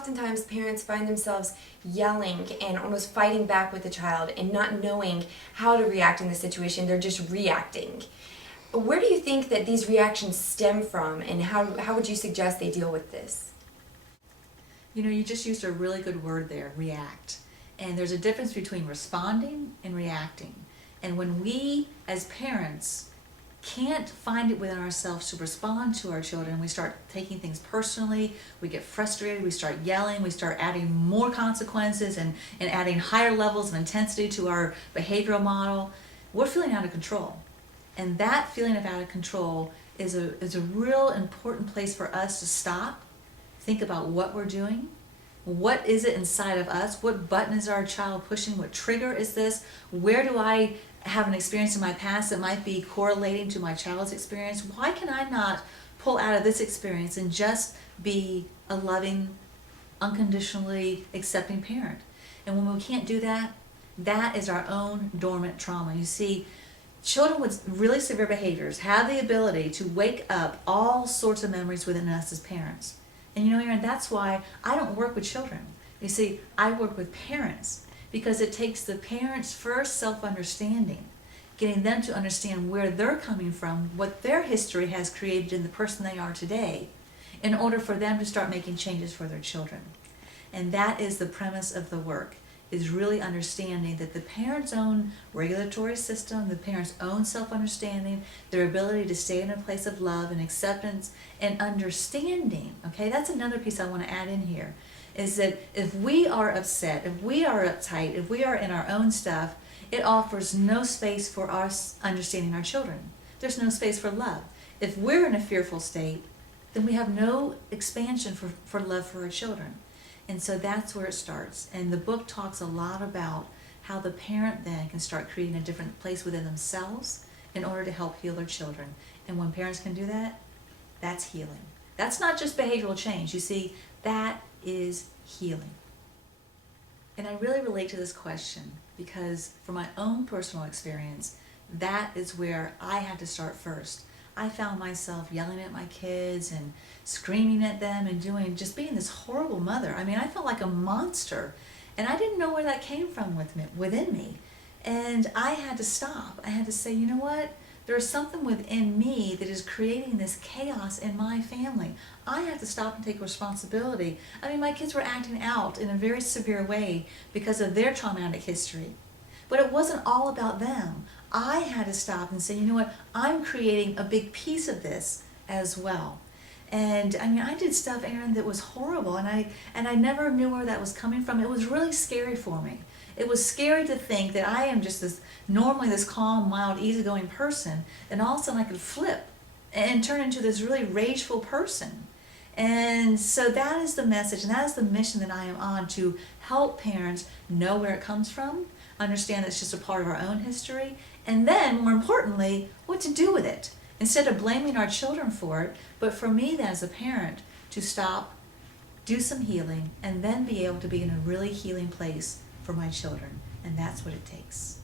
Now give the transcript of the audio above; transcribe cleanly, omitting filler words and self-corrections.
oftentimes parents find themselves yelling and almost fighting back with the child and not knowing how to react in the situation. They're just reacting. Where do you think that these reactions stem from, and how would you suggest they deal with this? You know, you just used a really good word there, react. And there's a difference between responding and reacting. And when we, as parents, can't find it within ourselves to respond to our children, we start taking things personally, we get frustrated, we start yelling, we start adding more consequences and adding higher levels of intensity to our behavioral model, we're feeling out of control. And that feeling of out of control is a real important place for us to stop, think about what we're doing. What is it inside of us? What button is our child pushing? What trigger is this? Where do I have an experience in my past that might be correlating to my child's experience? Why can I not pull out of this experience and just be a loving, unconditionally accepting parent? And when we can't do that, that is our own dormant trauma. You see, children with really severe behaviors have the ability to wake up all sorts of memories within us as parents. And you know, Erin, that's why I don't work with children. You see, I work with parents because it takes the parents' first self-understanding, getting them to understand where they're coming from, what their history has created in the person they are today, in order for them to start making changes for their children. And that is the premise of the work, is really understanding that the parent's own regulatory system, the parent's own self-understanding, their ability to stay in a place of love and acceptance and understanding, okay, that's another piece I want to add in here, is that if we are upset, if we are uptight, if we are in our own stuff, it offers no space for us understanding our children. There's no space for love. If we're in a fearful state, then we have no expansion for love for our children. And so that's where it starts. And the book talks a lot about how the parent then can start creating a different place within themselves in order to help heal their children. And when parents can do that, that's healing. That's not just behavioral change. You see, that is healing. And I really relate to this question because from my own personal experience, that is where I had to start first. I found myself yelling at my kids and screaming at them and just being this horrible mother. I mean, I felt like a monster, and I didn't know where that came from within me. And I had to stop. I had to say, you know what? There's something within me that is creating this chaos in my family. I have to stop and take responsibility. I mean, my kids were acting out in a very severe way because of their traumatic history. But it wasn't all about them. I had to stop and say, you know what, I'm creating a big piece of this as well. And I mean, I did stuff, Erin, that was horrible, and I never knew where that was coming from. It was really scary for me. It was scary to think that I am just normally this calm, mild, easygoing person, and all of a sudden I could flip and turn into this really rageful person. And so that is the message, and that is the mission that I am on, to help parents know where it comes from, understand it's just a part of our own history, and then, more importantly, what to do with it. Instead of blaming our children for it, but for me then as a parent to stop, do some healing, and then be able to be in a really healing place for my children. And that's what it takes.